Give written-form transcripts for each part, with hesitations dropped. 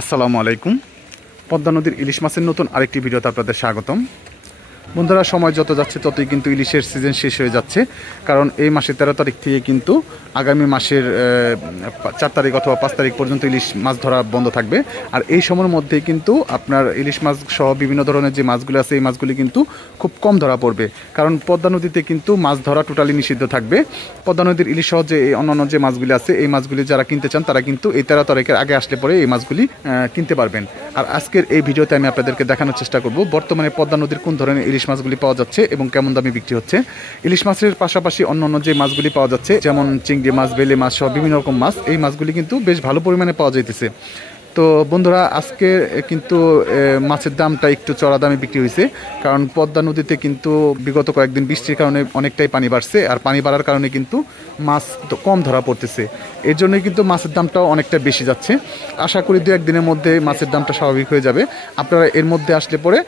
আসসালামু আলাইকুম। পদ্মা নদীর ইলিশ মাছের নতুন আরেকটি ভিডিওতে আপনাদের স্বাগতম। বন্ধুরা, সময় যত যাচ্ছে ততই কিন্তু ইলিশের সিজন শেষ হয়ে যাচ্ছে, কারণ এই মাসের 13 তারিখ থেকে কিন্তু আগামী মাসের 4 তারিখ অথবা 5 তারিখ পর্যন্ত ইলিশ মাছ ধরা বন্ধ থাকবে। আর এই সময়ের মধ্যেই কিন্তু আপনার ইলিশ মাছ সহ বিভিন্ন ধরনের যে মাছগুলি আছে এই মাছগুলি কিন্তু খুব কম ধরা পড়বে, কারণ পদ্মা নদীতে কিন্তু মাছ ধরা টোটালি নিষিদ্ধ থাকবে। পদ্মা নদীর ইলিশ সহ যে অন্যান্য যে মাছগুলি আছে এই মাছগুলি যারা কিনতে চান তারা কিন্তু এই 13 তারিখের আগে আসলে পরে এই মাছগুলি কিনতে পারবেন। আর আজকের এই ভিডিওতে আমি আপনাদেরকে দেখানোর চেষ্টা করব বর্তমানে পদ্মা নদীর কোন ধরনের ইলিশ মাছগুলি পাওয়া যাচ্ছে এবং কেমন দামে বিক্রি হচ্ছে। ইলিশ মাছের পাশাপাশি অন্যান্য যে মাছগুলি পাওয়া যাচ্ছে যেমন চিংড়ি মাছ, বেলে মাছ সহ বিভিন্ন রকম মাছ, এই মাছগুলি কিন্তু বেশ ভালো পরিমাণে পাওয়া যাইতেছে। তো বন্ধুরা, আজকে কিন্তু মাছের দামটা একটু চড়া দামে বিক্রি হয়েছে, কারণ পদ্মা নদীতে কিন্তু বিগত কয়েকদিন বৃষ্টির কারণে অনেকটাই পানি বাড়ছে, আর পানি বাড়ার কারণে কিন্তু মাছ কম ধরা পড়তেছে। এর জন্যই কিন্তু মাছের দামটাও অনেকটা বেশি যাচ্ছে। আশা করি 2-1 দিনের মধ্যে মাছের দামটা স্বাভাবিক হয়ে যাবে। আপনারা এর মধ্যে আসলে পরে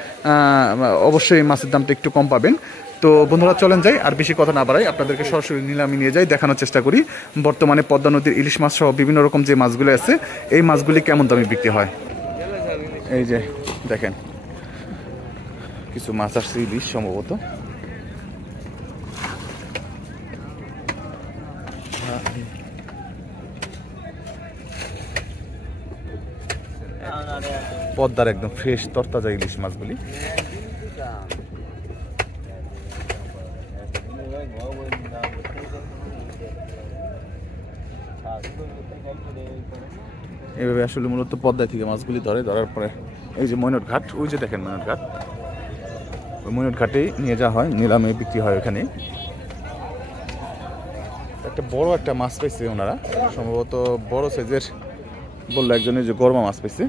অবশ্যই মাছের দামটা একটু কম পাবেন। তো বন্ধুরা, চলেন যাই, আর বেশি কথা না বাড়াই, আপনাদেরকে সরাসরি নিলামে নিয়ে যাই, দেখানোর চেষ্টা করি বর্তমানে পদ্মা নদীর ইলিশ মাছ সহ বিভিন্ন রকম যে মাছগুলো আছে এই মাছগুলি কেমন দামে বিক্রি হয়। এই যে দেখেন, কিছু মাছ আসছে ইলিশ সম্ভবত। পদ্মার একদম ফ্রেশ তরতাজা ইলিশ মাছগুলি। এইভাবে আসলে মূলত পদ্মা থেকে মাছগুলি ধরার পরে এই যে ময়নট ঘাট, ওই যে দেখেন ময়নট ঘাট, ওই ময়নট ঘাটেই নিয়ে যাওয়া হয়, নিলামে বিক্রি হয়। ওখানে একটা বড় একটা মাছ পাইছে ওনারা, সম্ভবত বড় সাইজের বললো একজনের, যে গরমা মাছ পাইছে।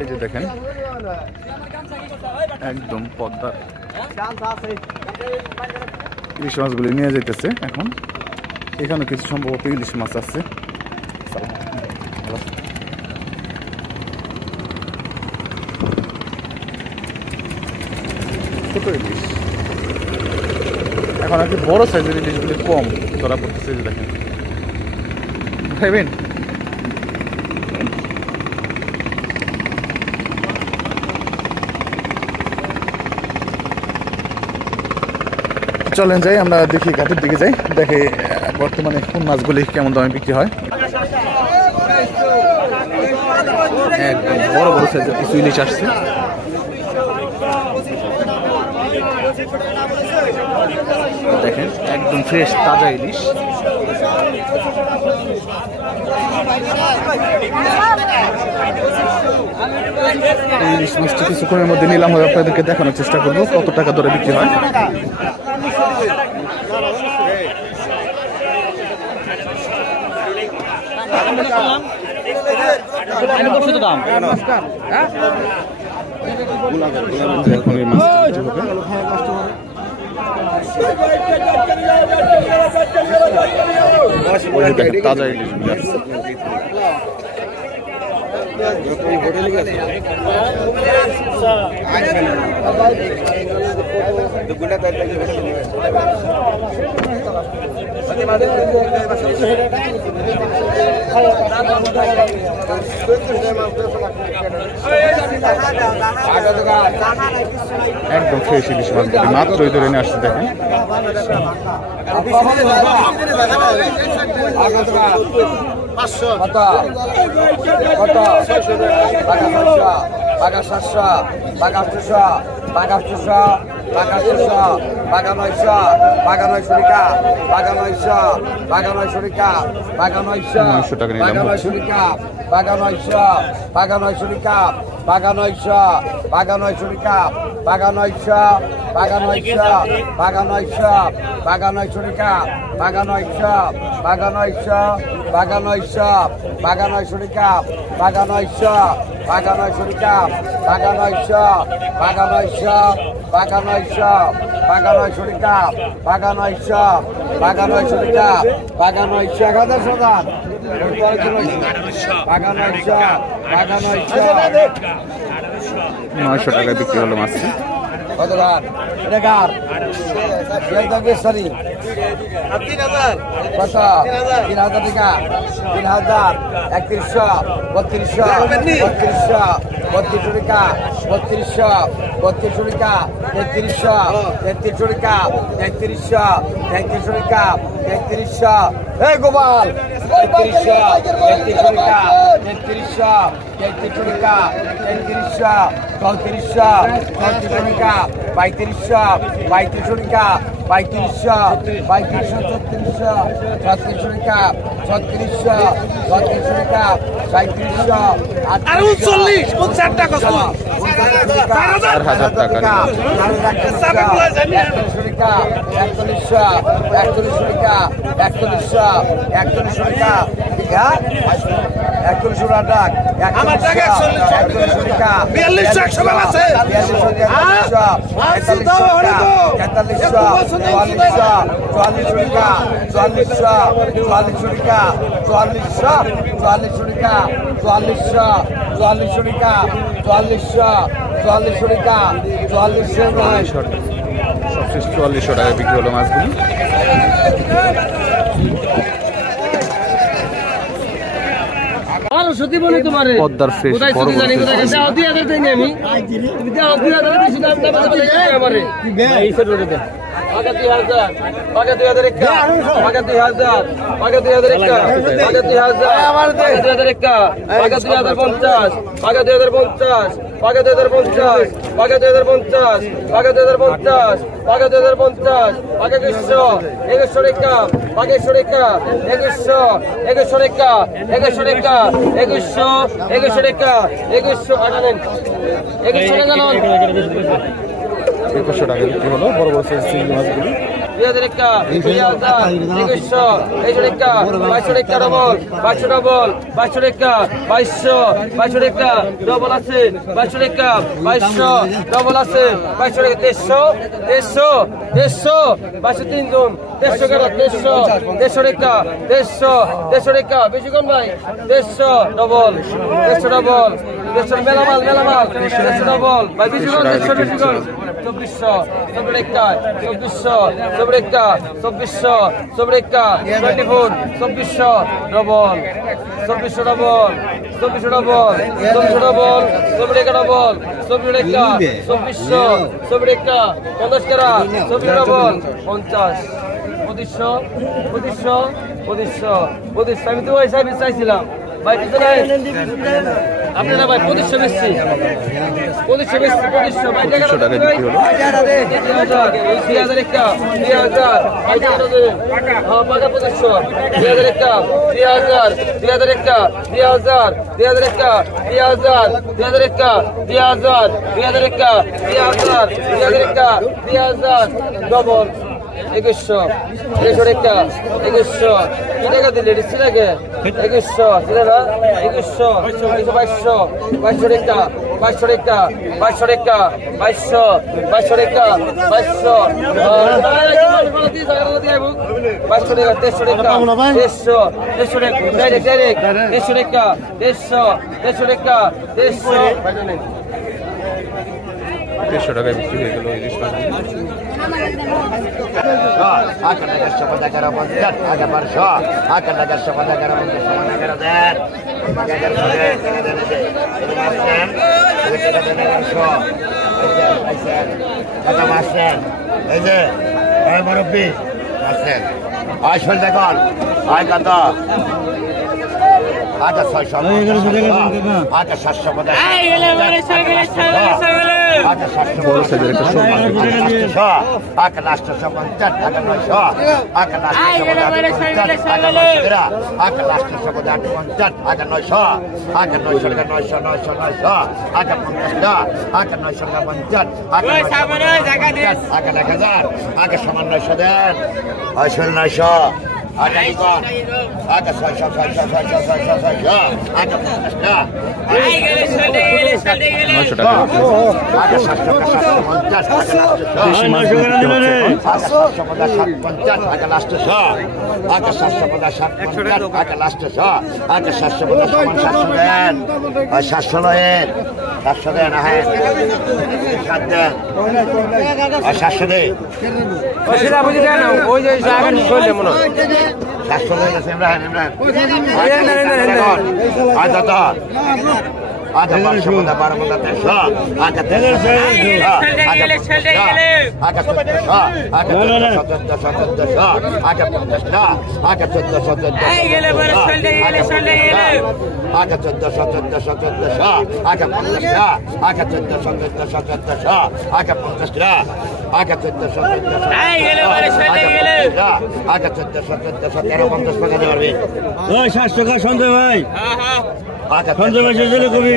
এই যে দেখেন একদম পদ্মা ইলিশ মাছগুলি নিয়ে যাইতেছে এখন। এখানে কিছু সম্ভবত ইলিশ মাছ আছে। ছোট ইলিশ, এখন আর কি বড় সাইজের ইলিশগুলি কম ধরা পড়তেছে। যে দেখেন ভাইবেন, চলেন যাই, আমরা দেখি ঘাটের দিকে যাই, দেখে বর্তমানে কোন মাছগুলি কেমন দামে বিক্রি হয়। একদম বড় বড় সাইজের কিছু ইলিশ আসছে। দেখেন একদম ফ্রেশ তাজা ইলিশ। এই ইলিশ মাছটি কিছুক্ষণের মধ্যে নিলাম হয়ে আপনাদেরকে দেখানোর চেষ্টা করবো কত টাকা দরে বিক্রি হয়। তাজা ইলিশ একদম ফ্রেশ ইলিশ মাছ মাত্রই ধরে নিয়ে আসছে। দেখেন টাকা বিক্রি হলো মাছ। কত 3000 টাকা 3000 3100 3200 3200 টাকা 3200 টাকা 3300 টাকা 3300 টাকা 3300 এই গোপাল 3300 টাকা 3300 টাকা 3300 3400 টাকা 3500 টাকা 3500 3600 টাকা 3600 টাকা 3700 আর 39 50 টাকা 4000 টাকা 4100 টাকা 4100 টাকা 4100 টাকা 4100 টাকা আমার টাকা 4100 টাকা 4200 100 আছে 4200 টাকা সবশেষ 4400 টাকায় বিক্রি হলো মাছগুলি। পদ্মার ফ্রেশ বড় পাকা 2000 পাকা 2000 টাকা পাকা 2000 পাকা 2000 টাকা পাকা 2000 টাকা পাকা 2050 পাকা 2050 পাকা 2050 পাকা 2050 পাকা 2050 পাকা 2050 পাকা 2100 টাকা পাকা 2100 টাকা 2100 টাকা 2100 টাকা 2100 টাকা 2100 আটানেন 2100 টাকা নন 2100 টাকা বিক্রি হলো বড় বড় সাইজ চিংড়ি মাছগুলি। 2000 টাকা 2100 টাকা 2200 টাকা ডবল 2200 ডবল 2200 টাকা 2200 টাকা ডবল আছে 2200 টাকা 2200 ডবল আছে 2200 টাকা 150 তিনজন 150 টাকা 150 টাকা 150 টাকা বেশি কোন ভাই 150 ডবল 150 ডবল 150 মেলামাল 150 ডবল ভাই বেশি কোন 150 বেশি কোন 2400 টাকা 2400 টাকা 24 24 ডবল 2400 ডবল 2400 ডবল 2400 ডবল 24 টাকা ডবল 24 টাকা 2400 টাকা 50 টাকা 24 ডবল 50 2500 আমি তো ওই সাইড চাইছিলাম ভাই কিছু নাই আপনারা ভাই 2500 বেশি 2500 ভাই 2500 টাকা বিক্রি হলো। 3000 টাকা 3000 ভাই টাকা দেবেন হ্যাঁ পাকা 2500 3000 টাকা 3000 টাকা 3000 টাকা 3000 টাকা 3000 টাকা 3000 টাকা 3000 ডবল 2100 টাকা 2100 কি টাকা দিলে দিচ্ছি নাকি 2100 ছিল না 2100 2200 টাকা 2200 টাকা 2200 টাকা 2200 টাকা 2200 2300 টাকা 300 টাকা ডাইরেক্ট 300 টাকা 300 টাকা 150 টাকায় বিক্রি হয়ে গেল ইলিশ মাছগুলি। এই যে মুরব্বী আসছেন আসবেন দেখুন আয় কত আটা 600 আটা 750 আটা 700 বড় সাইজের একটা শোল মাছ বিক্রি হলো। আটা 850 আটা 900 আটা 850 আটা 900 আটা 850 আটা 900 আটা 900 টাকা 900 আটা 50 আটা 900 টাকা 50 আটা 1000 আটা সমান 900 দেন 900 আগে নিকন আগে 600 আগে 50 টাকা আগে 750 দেশি মাছ বিক্রি হচ্ছে এখন। আগে লাস্ট 100 আগে 750 আগে লাস্ট 100 আগে 750 সমান 700 দেন 700 নয় 700 দেন হ্যাঁ 7 দেন 700 দেন সেটা বুঝি দেন ওই যে জায়গা নিচলে মনে হয় 700 দেন ইমরান আজ দাদা আজ 12 মধ্যে 1300 আগে 1300 আগে 700 টাকা সঞ্জয় ভাই সঞ্জয় ভাই চলে কবি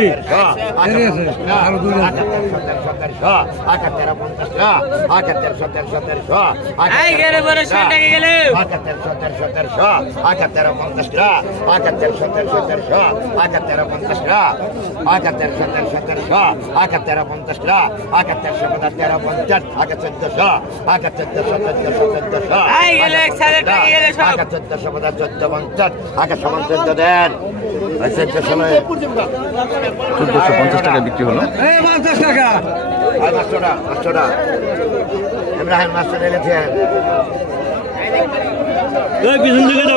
দেন 1450 টাকা বিক্রি হলো। 50 টাকা ইব্রাহিম মাস্টার এনেছেন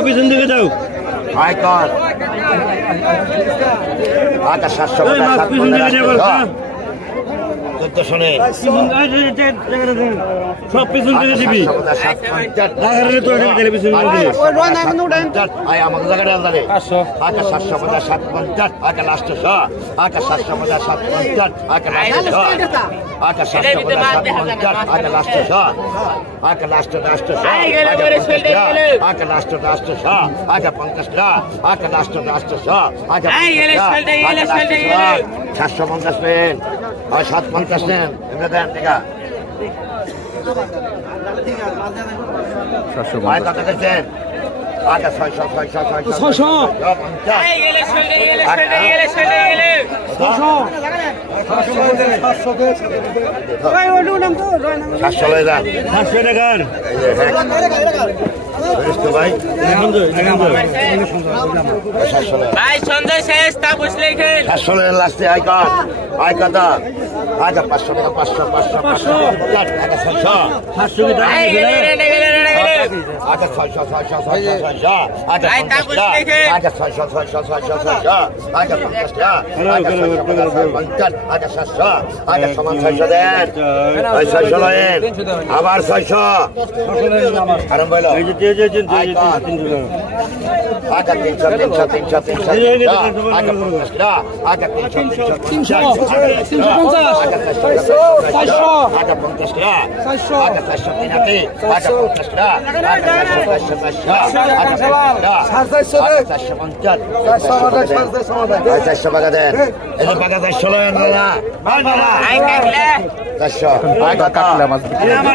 পিছন দিকে দাও আইকন আগে 700 পিছন দিকে যাবো 1400 সব পিছন দিকে দিবি আমাদের জায়গাটা আলাদা আগে 750 আগে লাস্ট 100 আগে 750 আগে লাস্ট 100 আগে 750 আগে লাস্ট 100 আগে লাস্ট 100 আগে লাস্ট 100 আগে 50 আগে লাস্ট 100 আগে 750 নেন আর 750 নেন এমনি দেন টাকা 750 কত দিচ্ছেন আগে 600 টাকার ভাই ভাই সঞ্জয় শেষ তা বুঝলে 700 লাস্টে আইকন আগে 500 টাকা 500 আগে 600 আগে 600 আগে 50 আগে 600 আগে 50 আগে 700 আগে সমান 600 দেন 600 নেন আবার 600 আরাম বলো আগে 300 আগে 350 আগে 350 আগে 50 আগে কাতলা মাছ বিক্রি হলো।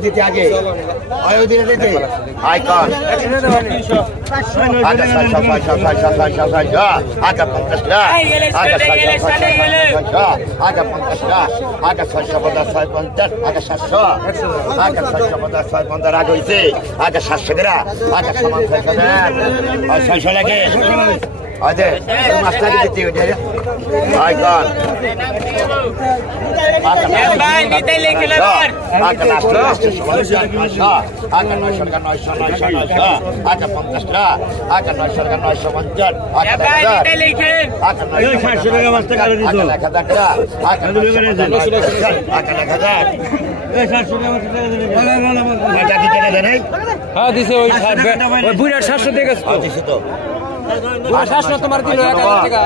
দিতে আগে দিতে আইকন আগে 600 আগে 50 আগে 50 আগে 650 আগে 700 আগে 650 আগে হয়েছে আগে 700 গ্রা আগে সমান 600 লাগে আদে মাছটা দিতে আইকন ভাই নিতে লিখে নেবার আগে লাস্ট 900 আগে 900 আগে 50 আগে 950 আগে ভাই নিতে লিখে আগে 700 টাকা মাছটা কাটে দিছো আগে 1000 আগে 1000 হ্যাঁ দিছে ওই বুড়ার 700 দিয়ে গেছে তো বুড়া 700 তোমার দিল 1000 টাকা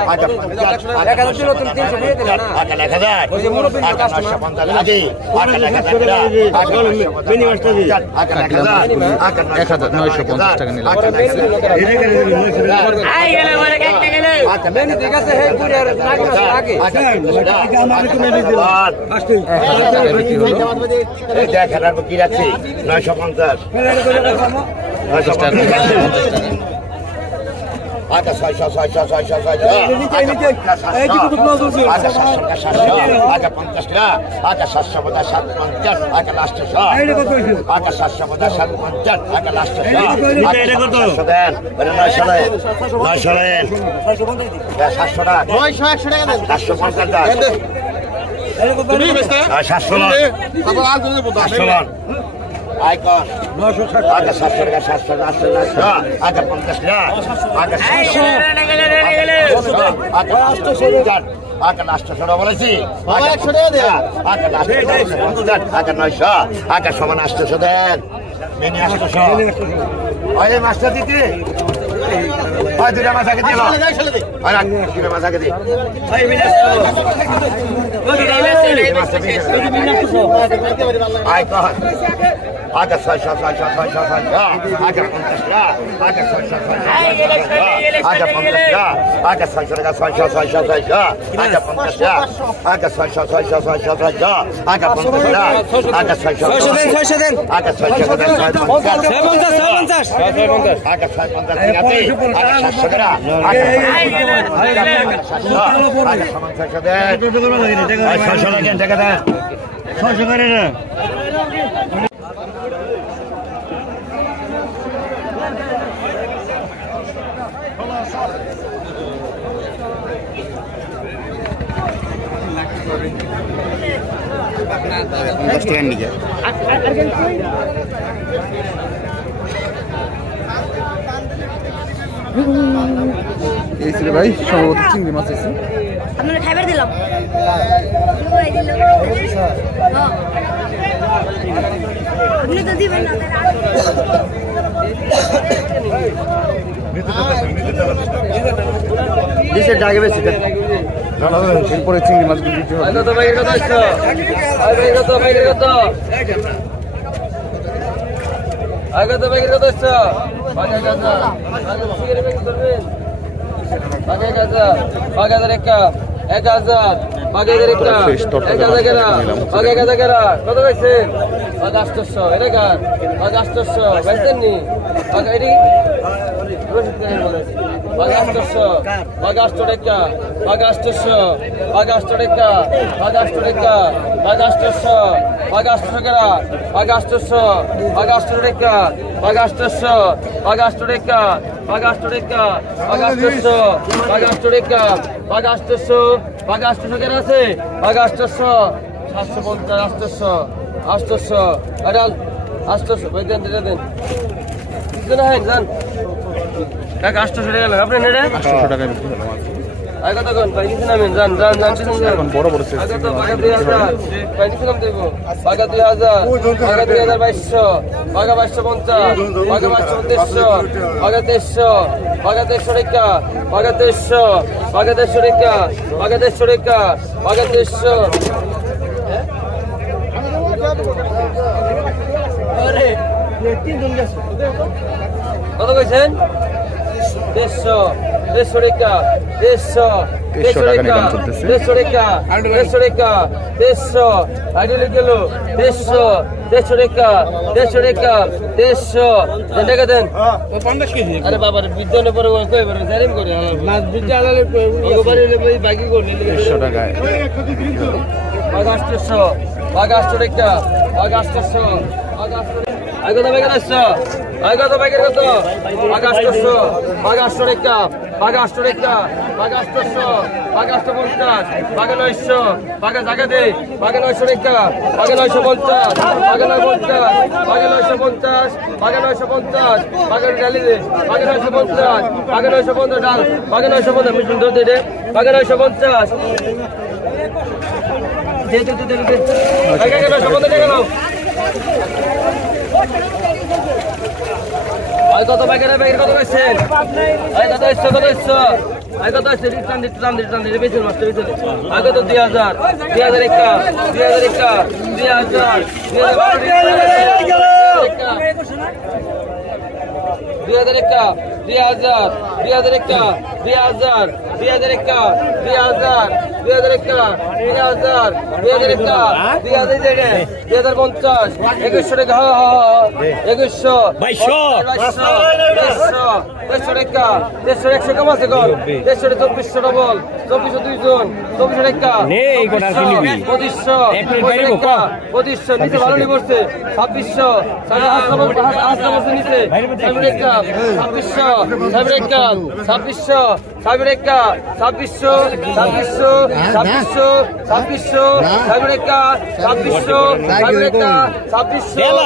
1000 দিল তুমি 300 দিয়ে দিলে না 1000 ওই যে মুরব্বি কাস্টমার আদি 1950 টাকা নিলাম আই গেলে বলে কাটতে গেলে মেনি ঠিক আছে হে বুড়ার নাগনা আগে খেলার কি রাখছি 950 আচ্ছা 600 আচ্ছা 50 টাকা আচ্ছা 750 আচ্ছা লাস্ট 750 আচ্ছা 750 আচ্ছা লাস্ট 700 দেন 900 দেন 700 টাকা 750 টাকা 700 আইকন 960 আচ্ছা 700 টাকা 700 আচ্ছা 50 টাকা আচ্ছা 700 আচ্ছা 800 আচ্ছা লাস্ট 800 বলেছি 100 টাকা দে আচ্ছা লাস্ট 50 আচ্ছা 900 আচ্ছা সমান 800 দেন মেনি 800 ওই মাস্টার দিতে ওই দুটা মাছ আগে দিল আর দুটা মাছ আগে দি আইকন আচ্ছা 600 আচ্ছা 50 টাকা আচ্ছা 600 আচ্ছা 50 টাকা আচ্ছা 600 টাকা 600 আচ্ছা 50 টাকা আচ্ছা 600 আচ্ছা 50 টাকা আচ্ছা 600 দেন 600 দেন আচ্ছা 600 দেন 50 আচ্ছা 650 টাকা আছে আচ্ছা 700 টাকা আচ্ছা 600 দেন 600 টাকা দেন 600 করে না এই ছিল ভাই সম্ভবত চিংড়ি মাছ আছে আপনারা খাইবার দিলাম আপনি তো দিবেন না এরপরে চিংড়ি মাছগুলো দিতে হবে কত পাইছেন 800 এটা কার 800 পাইছেন নি এটি 800 টাকা 800 টাকা 800 টাকা 800 টাকা 800 টাকা 800 টাকা 800 টাকা 800 টাকা 800 কেন আছে 800 750 800 আড়াল 800 ভাই দেন দেন না হ্যাঁ জান টাকা 800 টাকা আপনি নেড়ে 800 টাকা বিক্রি হলো মাছ আগে তো কোন ভাই কিছু নামেন জান জান জান এখন বড় বড় সাইজ আগে তো বাগা 2000 ভাই কিছু নাম দেব বাগা 2000 বাগা 2200 বাগা 2250 বাগা 2200 বাগা 2300 বাগা 2300 টাকা বাগা 2300 বাগা 2300 টাকা বাগা 2300 টাকা বাগা 2300 আরে কত কইছেন 150 টাকা 150 টাকা 150 টাকা 150 টাকা 150 আইডি গেল 150 টাকা 150 টাকা 150 টাকা দেন 50 কেজি আরে বাবা বিদ্যানে পরে কই বড় জারিম করে মাছ বিদ্যালে ওবারে বাকি করে 100 টাকায় 800 টাকা 800 আগে তো বেকার আসছো আগে তো বেকার কত 800 টাকা 800 টাকা 800 850 900 জায়গা দে 900 টাকা 950 950 ডালি দে 950 ডাল 950 আমি সুন্দর দে 950 কত প্যাকেট কত পাইছেন কত ইচ্ছা কত ইচ্ছা কত আসছে বেশি মাস বেশি কত 2000 2000 একটা 2000 একটা 2000 2000 একটা 2000 2000 একটা 2000 2000 একটা 2000 2000 একটা 2000 2000 একটা 2050 2100 টাকা 2100 2200 টাকা 100 কম আছে গো 2400 ডবল 2400 দুইজন 2400 টাকা 2500 2500 নিচে ভালো নি পড়ছে 2600 8 বছর নিচে 2600 2600 2600 2600 2600